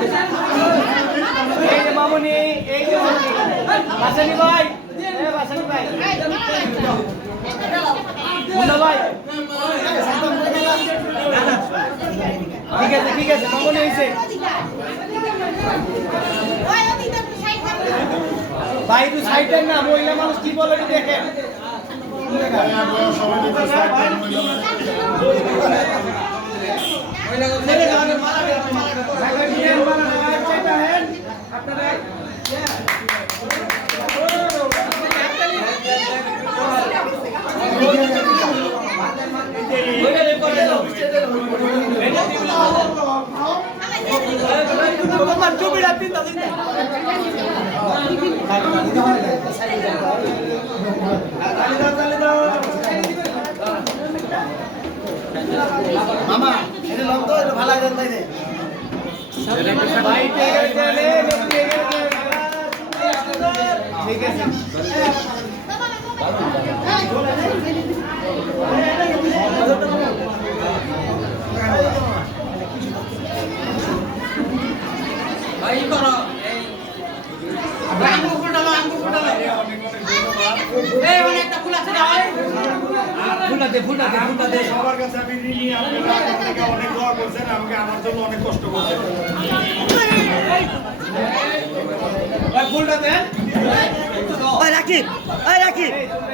এই যে মামুনি, এই যে মামুনি। বাসানি ভাই, বাসানি ভাই। মুন্না ভাই। ঠিক আছে, মামুনি হয়েছে। ভাই তুই সাইডের না, মহিলা মানুষ কি বলে দেখেন। মামা এটা লম তো এটা ভালো লাগবে তাই রে ভাই ঠিক আছে ভাই করো আঙ্গুর ফুটালো এই মানে একটা ফুল আছে না ফুল দে সবার কাছে আমি ঋণী। আপনারা আপনাকে অনেক দোয়া করছেন, আমাকে আমার জন্য অনেক কষ্ট করছেন। ফুলটা দেন রাখি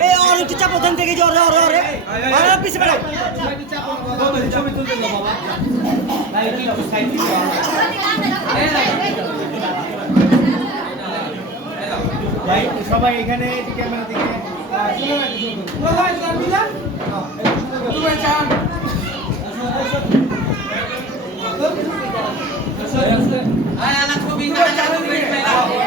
এই আর একটু চাপ ওখান থেকে যে ওরে পিছিয়ে বেড়াও ছবি তুলতে বাবা ভাই সবাই এখানে ক্যামেরা দিকে